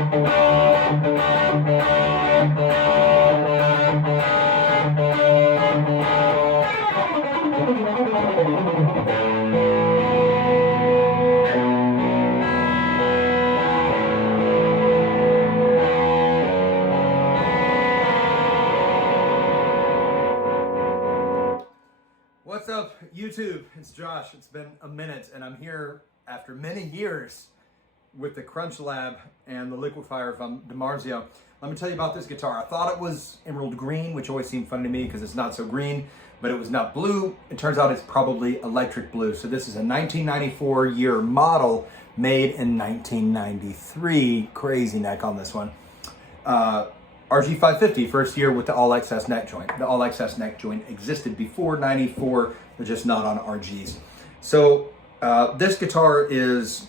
What's up, YouTube? It's Josh. It's been a minute, and I'm here after many years with the Crunch Lab and the Liquifire from DiMarzio. Let me tell you about this guitar. I thought it was emerald green, which always seemed funny to me because it's not so green, but it was not blue. It turns out it's probably electric blue. So this is a 1994 year model made in 1993. Crazy neck on this one. RG550, first year with the all excess neck joint. The all excess neck joint existed before 94, but just not on RGs. So this guitar is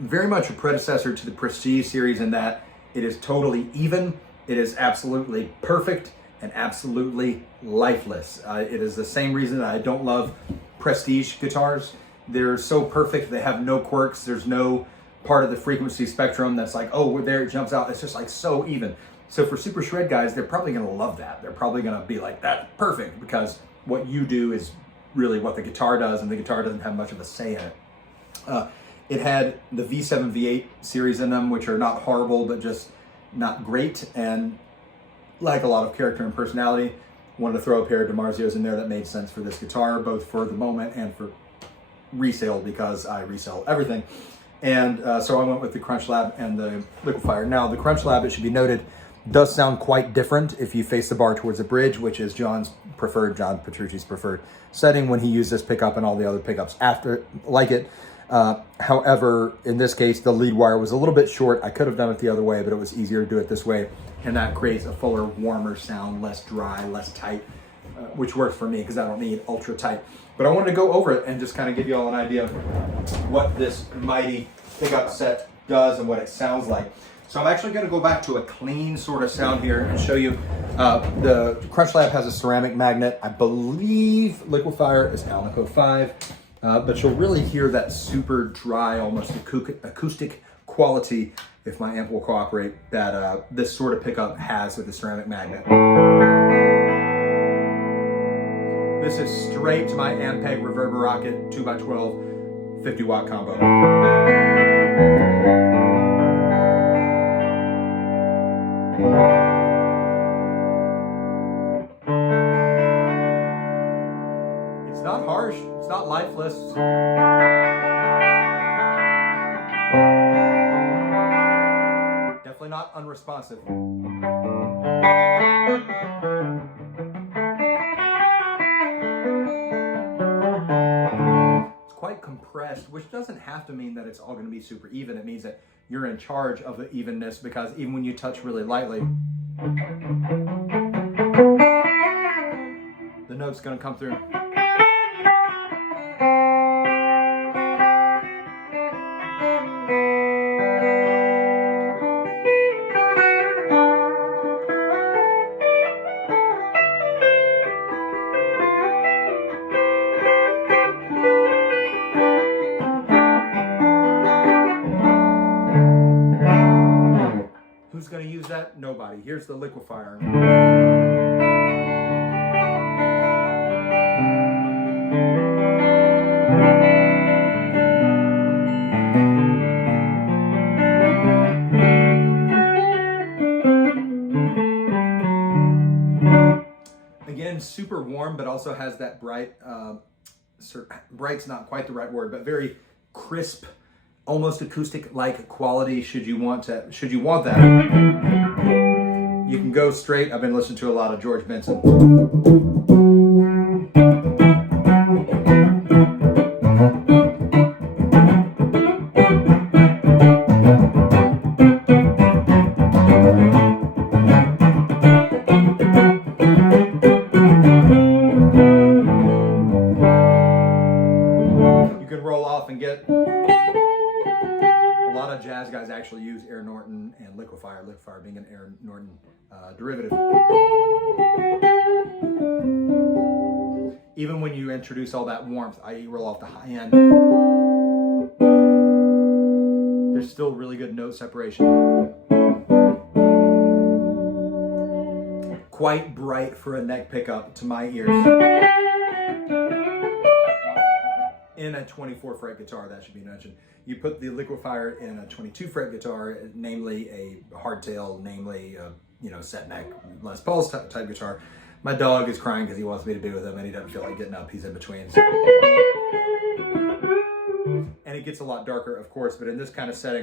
very much a predecessor to the Prestige series in that it is totally even, it is absolutely perfect, and absolutely lifeless. It is the same reason that I don't love Prestige guitars. They're so perfect, they have no quirks, there's no part of the frequency spectrum that's like, oh, there it jumps out. It's just like so even. So for super shred guys, they're probably gonna love that. They're probably gonna be like, that's perfect, because what you do is really what the guitar does, and the guitar doesn't have much of a say in it. It had the V7, V8 series in them, which are not horrible, but just not great, and like a lot of character and personality, wanted to throw a pair of DiMarzios in there that made sense for this guitar, both for the moment and for resale, because I resell everything. And so I went with the Crunch Lab and the Liquifire. Now, the Crunch Lab, it should be noted, does sound quite different if you face the bar towards the bridge, which is John Petrucci's preferred setting when he used this pickup and all the other pickups after like it. However, in this case, the lead wire was a little bit short. I could have done it the other way, but it was easier to do it this way. And that creates a fuller, warmer sound, less dry, less tight, which works for me because I don't need ultra tight. But I wanted to go over it and just kind of give you all an idea of what this mighty pickup set does and what it sounds like. So I'm actually going to go back to a clean sort of sound here and show you. The Crunch Lab has a ceramic magnet. I believe Liquifire is Alnico 5, but you'll really hear that super dry, almost acoustic quality, if my amp will cooperate, that this sort of pickup has with the ceramic magnet. This is straight to my Ampeg Reverber Rocket 2x12 50 watt combo. It's not harsh, it's not lifeless. Definitely not unresponsive. It's quite compressed, which doesn't have to mean that it's all going to be super even. It means that you're in charge of the evenness, because even when you touch really lightly, the note's going to come through. Who's going to use that? Nobody. Here's the Liquifire. Again, super warm, but also has that bright, bright's not quite the right word, but very crisp, almost acoustic-like quality. Should you want that, you can go straight. I've been listening to a lot of George Benson. You can roll off and get. A lot of jazz guys actually use Air Norton and Liquifire, Liquifire being an Air Norton derivative. Even when you introduce all that warmth, i.e. roll off the high end, there's still really good note separation. quite bright for a neck pickup to my ears. In a 24 fret guitar, that should be mentioned. You put the Liquifire in a 22 fret guitar, namely a hardtail, namely a, set neck Les Paul's type guitar. My dog is crying because he wants me to be with him and he doesn't feel like getting up. He's in between. And it gets a lot darker, of course, but in this kind of setting,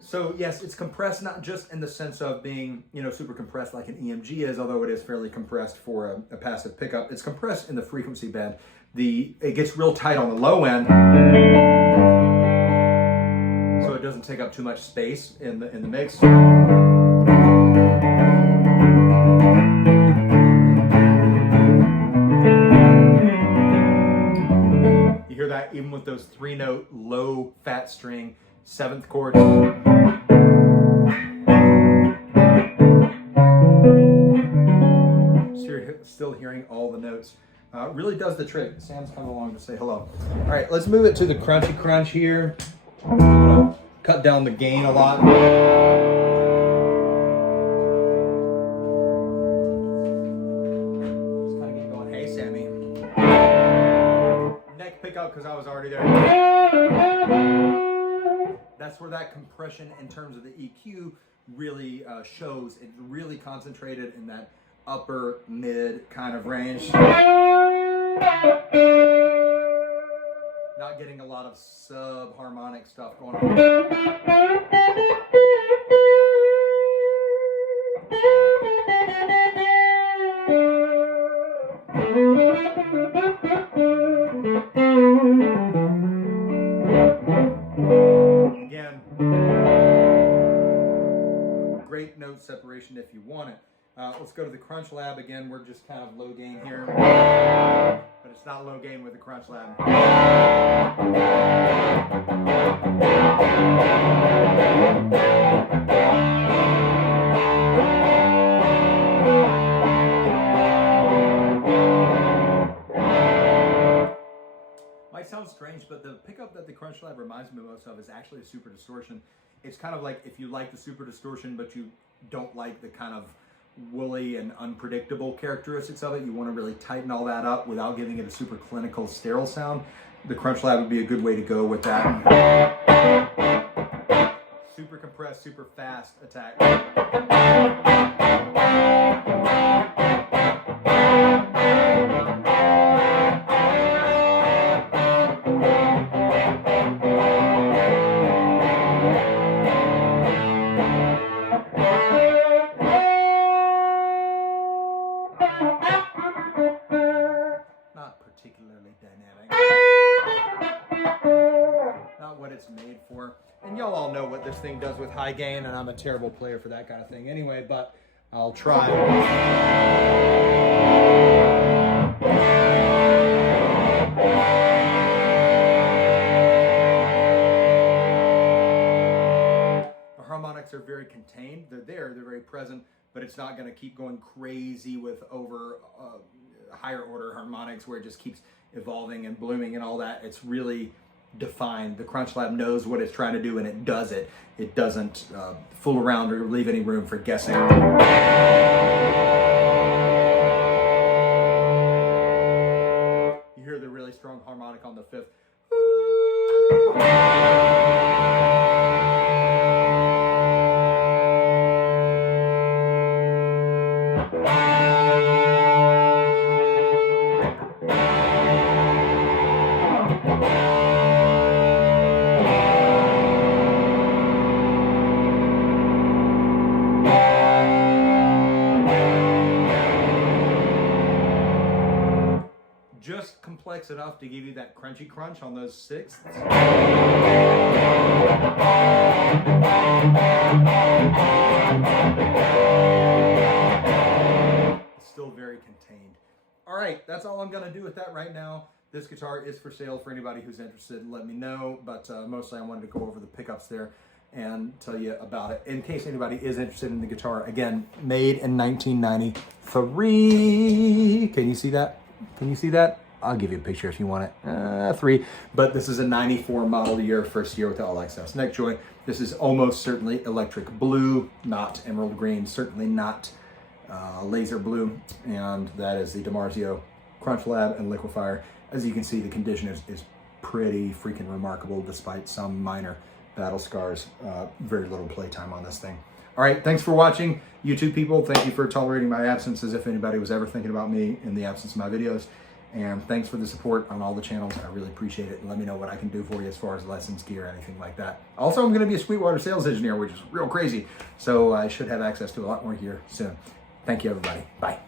so yes, it's compressed, not just in the sense of being, super compressed like an EMG is, although it is fairly compressed for a passive pickup. It's compressed in the frequency band. It gets real tight on the low end, so it doesn't take up too much space in the mix. You hear that even with those 3-note low fat string 7th chords. Still hearing all the notes. Really does the trick. Sam's come along to say hello. All right, let's move it to the crunchy crunch here. I'm gonna cut down the gain a lot. Just kind of get going. Hey, Sammy. Neck pickup because I was already there. That's where that compression in terms of the EQ really shows. It's really concentrated in that upper mid kind of range. Not getting a lot of sub-harmonic stuff going on. Again, great note separation if you want it. Let's go to the Crunch Lab again. We're just kind of low gain here, but it's not low gain with the Crunch Lab. Might sound strange, but the pickup that the Crunch Lab reminds me most of is actually a super distortion. It's kind of like if you like the super distortion, but you don't like the kind of woolly and unpredictable characteristics of it, you want to really tighten all that up without giving it a super clinical sterile sound. The Crunch Lab would be a good way to go with that. Super compressed, super fast attack. Made for, and y'all all know what this thing does with high gain, and I'm a terrible player for that kind of thing anyway, but I'll try. The harmonics are very contained. They're there, they're very present, but it's not going to keep going crazy with over higher order harmonics where it just keeps evolving and blooming and all that. It's really defined. The Crunch Lab knows what it's trying to do, and it does it. It doesn't fool around or leave any room for guessing. You hear the really strong harmonic on the 5th. Just complex enough to give you that crunchy crunch on those 6ths. It's still very contained. All right, that's all I'm going to do with that right now. This guitar is for sale for anybody who's interested. Let me know, but mostly I wanted to go over the pickups there. and tell you about it in case anybody is interested in the guitar. Again, made in 1993. Can you see that? Can you see that? I'll give you a picture if you want it. 3. But this is a 94 model year, first year with the all access neck joint. This is almost certainly electric blue, not emerald green, certainly not laser blue. And that is the DiMarzio Crunch Lab and Liquifire. As you can see, the condition is pretty freaking remarkable despite some minor battle scars. Very little playtime on this thing. All right, thanks for watching, YouTube people. Thank you for tolerating my absence, as if anybody was ever thinking about me in the absence of my videos. And thanks for the support on all the channels. I really appreciate it. And let me know what I can do for you as far as lessons, gear, anything like that. Also, I'm going to be a Sweetwater sales engineer, which is real crazy. So I should have access to a lot more gear soon. Thank you, everybody. Bye.